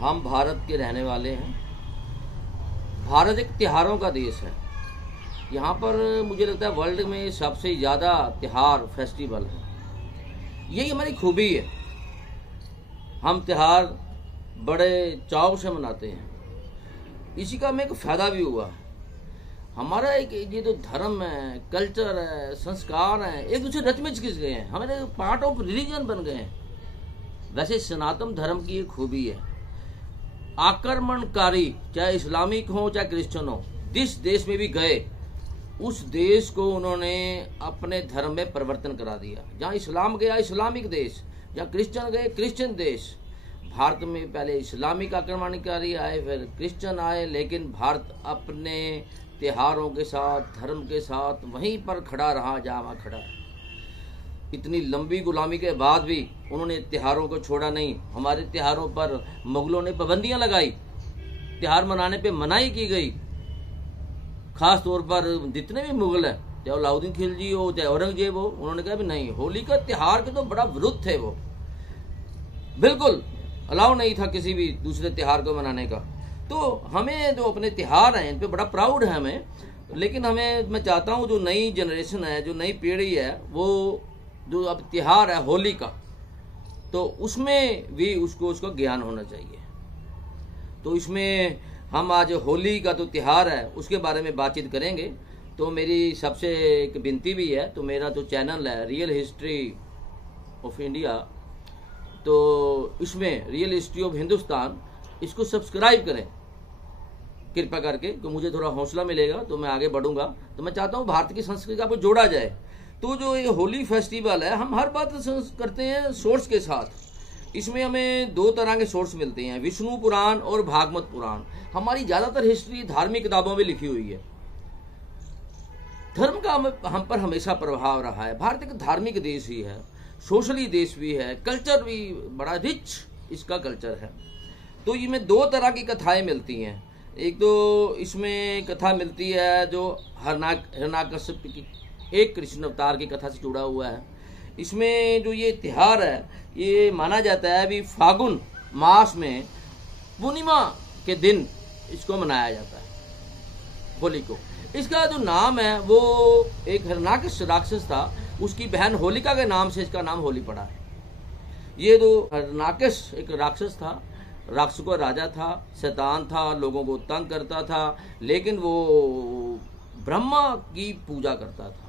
हम भारत के रहने वाले हैं। भारत एक त्योहारों का देश है। यहाँ पर मुझे लगता है वर्ल्ड में सबसे ज़्यादा त्योहार फेस्टिवल है। यही हमारी खूबी है। हम त्योहार बड़े चाव से मनाते हैं। इसी का हमें एक फ़ायदा भी हुआ। हमारा एक ये जो धर्म है, कल्चर है, संस्कार है, एक दूसरे रच मिच खिंच गए हैं। हमारे पार्ट ऑफ रिलीजन बन गए हैं। वैसे सनातन धर्म की एक खूबी है, आक्रमणकारी चाहे इस्लामिक हो चाहे क्रिश्चियन हो, जिस देश में भी गए उस देश को उन्होंने अपने धर्म में परिवर्तन करा दिया। जहाँ इस्लाम गया इस्लामिक देश, जहाँ क्रिश्चियन गए क्रिश्चियन देश। भारत में पहले इस्लामिक आक्रमणकारी आए, फिर क्रिश्चियन आए, लेकिन भारत अपने त्योहारों के साथ, धर्म के साथ वहीं पर खड़ा रहा जहाँ वहाँ खड़ा है। इतनी लंबी गुलामी के बाद भी उन्होंने त्योहारों को छोड़ा नहीं। हमारे त्योहारों पर मुगलों ने पाबंदियां लगाई, त्योहार मनाने पे मनाही की गई। खास तौर पर जितने भी मुगल हैं, चाहे अलाउद्दीन खिलजी हो चाहे औरंगजेब हो, उन्होंने कहा भी नहीं, होली का त्योहार के तो बड़ा विरुद्ध थे वो। बिल्कुल अलाउ नहीं था किसी भी दूसरे त्योहार को मनाने का। तो हमें जो अपने त्योहार हैं इन पे बड़ा प्राउड है हमें। लेकिन मैं चाहता हूँ जो नई जनरेशन है, जो नई पीढ़ी है, वो जो अब त्योहार है होली का, तो उसमें भी उसको ज्ञान होना चाहिए। तो इसमें हम आज होली का जो त्योहार है उसके बारे में बातचीत करेंगे। तो मेरी सबसे एक विनती भी है, तो मेरा जो चैनल है रियल हिस्ट्री ऑफ इंडिया, तो इसमें रियल हिस्ट्री ऑफ हिंदुस्तान, इसको सब्सक्राइब करें कृपा करके, तो मुझे थोड़ा हौसला मिलेगा, तो मैं आगे बढ़ूंगा। तो मैं चाहता हूँ भारत की संस्कृति को जोड़ा जाए। तो जो ये होली फेस्टिवल है, हम हर बात करते हैं सोर्स के साथ। इसमें हमें दो तरह के सोर्स मिलते हैं, विष्णु पुराण और भागवत पुराण। हमारी ज्यादातर हिस्ट्री धार्मिक किताबों में लिखी हुई है। धर्म का हम पर हमेशा प्रभाव रहा है। भारत एक धार्मिक देश ही है, सोशली देश भी है, कल्चर भी बड़ा रिच इसका कल्चर है। तो इसमें दो तरह की कथाएं मिलती हैं। एक तो इसमें कथा मिलती है जो हिरण्याकश्यप की एक कृष्ण अवतार की कथा से जुड़ा हुआ है। इसमें जो ये त्योहार है, ये माना जाता है अभी फागुन मास में पूर्णिमा के दिन इसको मनाया जाता है, होली को। इसका जो नाम है वो एक हिरण्याकश्यप राक्षस था, उसकी बहन होलिका के नाम से इसका नाम होली पड़ा है। ये जो हिरण्याकश्यप एक राक्षस था, राक्षसों का राजा था, शैतान था, लोगों को तंग करता था, लेकिन वो ब्रह्मा की पूजा करता था।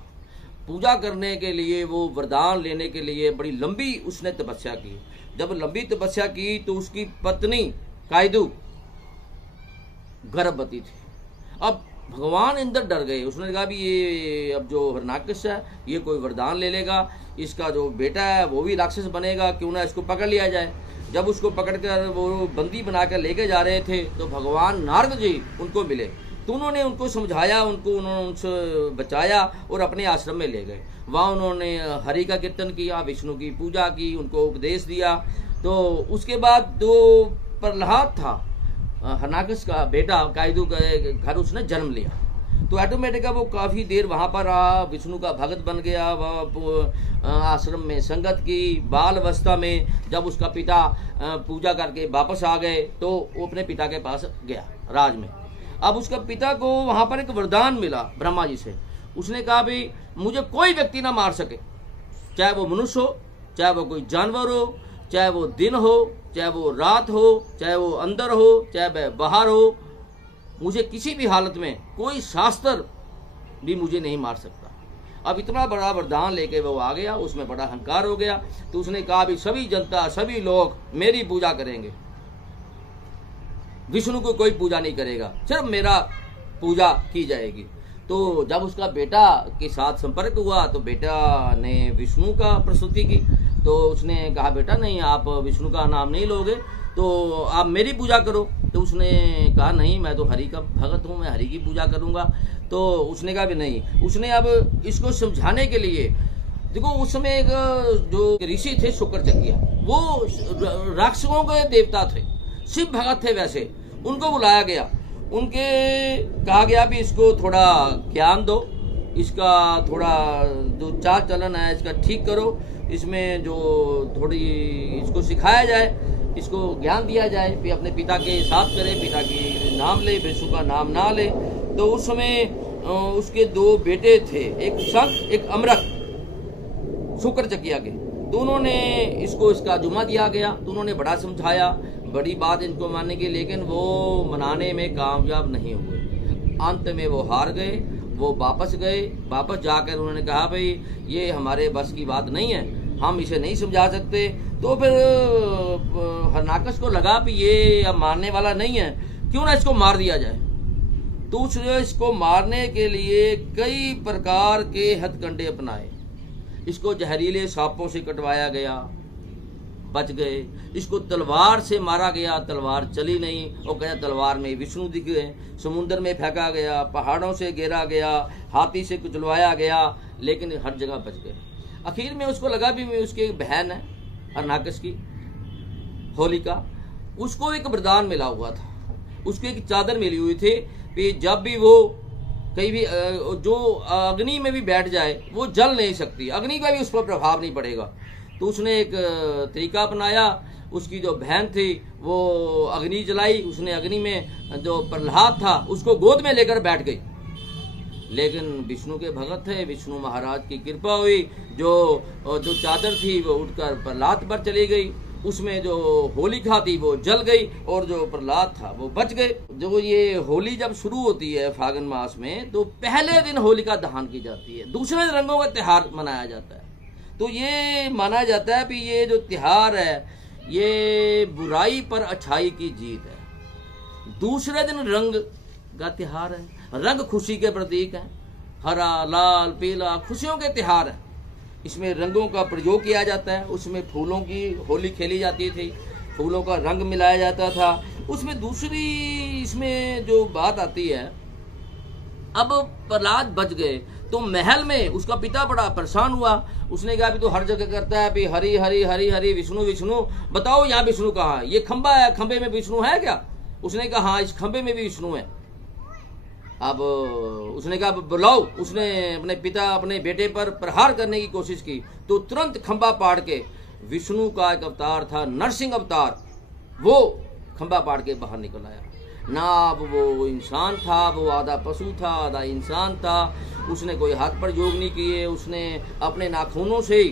पूजा करने के लिए, वो वरदान लेने के लिए बड़ी लंबी उसने तपस्या की। जब लंबी तपस्या की तो उसकी पत्नी कायदू गर्भवती थी। अब भगवान इंद्र डर गए। उसने कहा भी ये अब जो हिरण्याकश्यप है ये कोई वरदान ले लेगा, इसका जो बेटा है वो भी राक्षस बनेगा, क्यों ना इसको पकड़ लिया जाए। जब उसको पकड़कर वो बंदी बनाकर लेके जा रहे थे तो भगवान नारद जी उनको मिले। तो उन्होंने उनको समझाया, उन्होंने उनसे बचाया और अपने आश्रम में ले गए। वहाँ उन्होंने हरि का कीर्तन किया, विष्णु की पूजा की, उनको उपदेश दिया। तो उसके बाद जो प्रहलाद था, हिरण्याकश्यप का बेटा, कायदू के घर उसने जन्म लिया। तो ऑटोमेटिक वो काफ़ी देर वहाँ पर रहा, विष्णु का भगत बन गया। वह आश्रम में संगत की। बाल अवस्था में जब उसका पिता पूजा करके वापस आ गए तो वो अपने पिता के पास गया राज में। अब उसका पिता को वहाँ पर एक वरदान मिला ब्रह्मा जी से। उसने कहा भाई मुझे कोई व्यक्ति ना मार सके, चाहे वो मनुष्य हो, चाहे वो कोई जानवर हो, चाहे वो दिन हो, चाहे वो रात हो, चाहे वो अंदर हो, चाहे वह बाहर हो, मुझे किसी भी हालत में कोई शास्त्र भी मुझे नहीं मार सकता। अब इतना बड़ा वरदान लेके वो आ गया, उसमें बड़ा अहंकार हो गया। तो उसने कहा भी सभी जनता, सभी लोग मेरी पूजा करेंगे, विष्णु को कोई पूजा नहीं करेगा, सिर्फ मेरा पूजा की जाएगी। तो जब उसका बेटा के साथ संपर्क हुआ तो बेटा ने विष्णु का प्रस्तुति की। तो उसने कहा बेटा नहीं, आप विष्णु का नाम नहीं लोगे, तो आप मेरी पूजा करो। तो उसने कहा नहीं, मैं तो हरि का भगत हूँ, मैं हरि की पूजा करूँगा। तो उसने कहा भी नहीं। उसने अब इसको समझाने के लिए, देखो उस समय एक जो ऋषि थे शुक्रचकिया, वो राक्षसों के देवता थे, शिव भगत थे वैसे, उनको बुलाया गया। उनके कहा गया भी इसको थोड़ा ज्ञान दो, इसका थोड़ा जो चाल चलन है इसका ठीक करो, इसमें जो थोड़ी इसको सिखाया जाए। इसको ज्ञान दिया जाए कि अपने पिता के साथ करे, पिता के नाम ले, विष्णु का नाम ना ले। तो उस समय उसके 2 बेटे थे, एक शंख एक अमरक, शुक्र चकिया के। तो उन्होंने इसका जुमा दिया गया, तो उन्होंने बड़ा समझाया, बड़ी बात इनको मानने की, लेकिन वो मनाने में कामयाब नहीं हुए। अंत में वो हार गए, वो वापस गए। वापस जाकर उन्होंने कहा भाई ये हमारे बस की बात नहीं है, हम इसे नहीं समझा सकते। तो फिर हरनाकस को लगा कि ये अब मारने वाला नहीं है, क्यों ना इसको मार दिया जाए। तो उसने इसको मारने के लिए कई प्रकार के हथकंडे अपनाए। इसको जहरीले सांपों से कटवाया गया, बच गए। इसको तलवार से मारा गया, तलवार चली नहीं, वो कहता तलवार में विष्णु दिख गए। समुद्र में फेंका गया, पहाड़ों से गिरा गया, हाथी से कुचलवाया गया, लेकिन हर जगह बच गए। आखिर में उसको लगा भी उसकी एक बहन है हरनाकस की, होलिका, उसको एक वरदान मिला हुआ था, उसको एक चादर मिली हुई थी कि जब भी वो कहीं भी जो अग्नि में भी बैठ जाए वो जल नहीं सकती, अग्नि का भी उस पर प्रभाव नहीं पड़ेगा। तो उसने एक तरीका अपनाया, उसकी जो बहन थी वो अग्नि जलाई, उसने अग्नि में जो प्रहलाद था उसको गोद में लेकर बैठ गई। लेकिन विष्णु के भगत थे, विष्णु महाराज की कृपा हुई, जो चादर थी वो उठकर प्रहलाद पर चली गई, उसमें जो होलिका थी वो जल गई और जो प्रहलाद था वो बच गए। जो ये होली जब शुरू होती है फागुन मास में, तो पहले दिन होलिका दहन की जाती है, दूसरे दिन रंगों का त्योहार मनाया जाता है। तो ये माना जाता है कि ये जो त्योहार है ये बुराई पर अच्छाई की जीत है। दूसरे दिन रंग का त्योहार है, रंग खुशी के प्रतीक है, हरा लाल पीला खुशियों के त्योहार है। इसमें रंगों का प्रयोग किया जाता है, उसमें फूलों की होली खेली जाती थी, फूलों का रंग मिलाया जाता था। उसमें दूसरी इसमें जो बात आती है, अब प्रहलाद बच गए तो महल में उसका पिता बड़ा परेशान हुआ। उसने कहा भी तो हर जगह करता है, हरी हरी हरी हरी विष्णु विष्णु, बताओ यहाँ विष्णु कहाँ है? ये खंबा है, खंबे में विष्णु है क्या? उसने कहा हाँ इस खंबे में भी विष्णु है। अब उसने कहा बुलाओ। उसने अपने पिता अपने बेटे पर प्रहार करने की कोशिश की, तो तुरंत खंबा पाड़ के, विष्णु का एक अवतार था नरसिंह अवतार, वो खंबा पाड़ के बाहर निकल आया। ना अब वो इंसान था, वो आधा पशु था आधा इंसान था। उसने कोई हाथ पर योग नहीं किए, उसने अपने नाखूनों से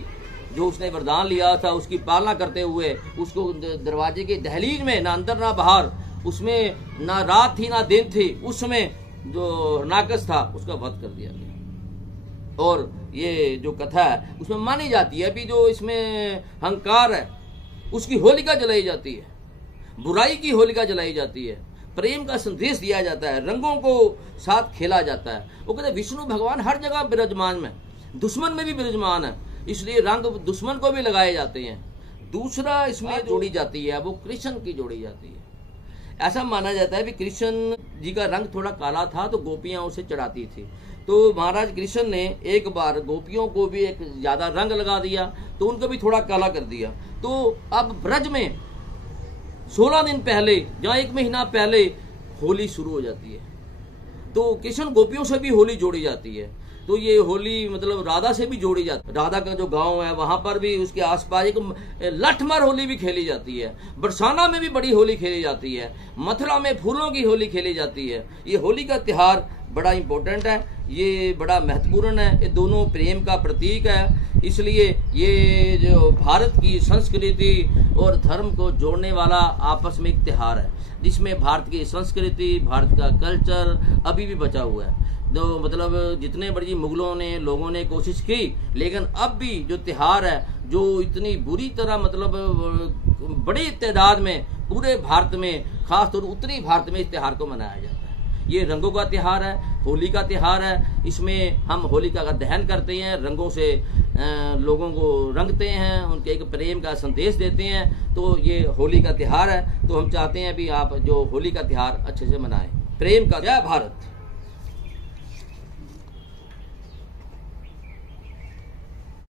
जो उसने वरदान लिया था उसकी पालना करते हुए उसको दरवाजे के दहलीज में ना अंदर ना बाहर, उसमें ना रात थी ना दिन थी, उस समय जो हरनाकस था उसका वध कर दिया गया। और ये जो कथा है उसमें मानी जाती है भी जो इसमें अहंकार है उसकी होलिका जलाई जाती है, बुराई की होलिका जलाई जाती है, प्रेम का संदेश दिया जाता है, रंगों को साथ खेला जाता है। वो कहते हैं विष्णु भगवान हर जगह विराजमान में, दुश्मन में भी विराजमान है, इसलिए रंग दुश्मन को भी लगाए जाते हैं। दूसरा इसमें जोड़ी जाती है वो कृष्ण की जोड़ी जाती है। ऐसा माना जाता है कि कृष्ण जी का रंग थोड़ा काला था तो गोपियां उसे चढ़ाती थी, तो महाराज कृष्ण ने एक बार गोपियों को भी एक ज्यादा रंग लगा दिया तो उनको भी थोड़ा काला कर दिया। तो अब ब्रज में 16 दिन पहले या 1 महीना पहले होली शुरू हो जाती है, तो कृष्ण गोपियों से भी होली जोड़ी जाती है। तो ये होली मतलब राधा से भी जोड़ी जाती है। राधा का जो गांव है वहां पर भी उसके आसपास एक लठमार होली भी खेली जाती है, बरसाना में भी बड़ी होली खेली जाती है, मथुरा में फूलों की होली खेली जाती है। ये होली का त्योहार बड़ा इंपॉर्टेंट है, ये बड़ा महत्वपूर्ण है, ये दोनों प्रेम का प्रतीक है। इसलिए ये जो भारत की संस्कृति और धर्म को जोड़ने वाला आपस में एक त्योहार है, जिसमें भारत की संस्कृति भारत का कल्चर अभी भी बचा हुआ है। जो मतलब जितने बड़ी मुगलों ने लोगों ने कोशिश की, लेकिन अब भी जो त्योहार है जो इतनी बुरी तरह मतलब बड़ी तादाद में पूरे भारत में, खासतौर उत्तरी भारत में इस त्योहार को मनाया जाता है। ये रंगों का त्योहार है, होली का त्योहार है। इसमें हम होलिका का दहन करते हैं, रंगों से लोगों को रंगते हैं, उनके एक प्रेम का संदेश देते हैं। तो ये होली का त्योहार है। तो हम चाहते हैं भी आप जो होली का त्योहार अच्छे से मनाएं। प्रेम का जय भारत।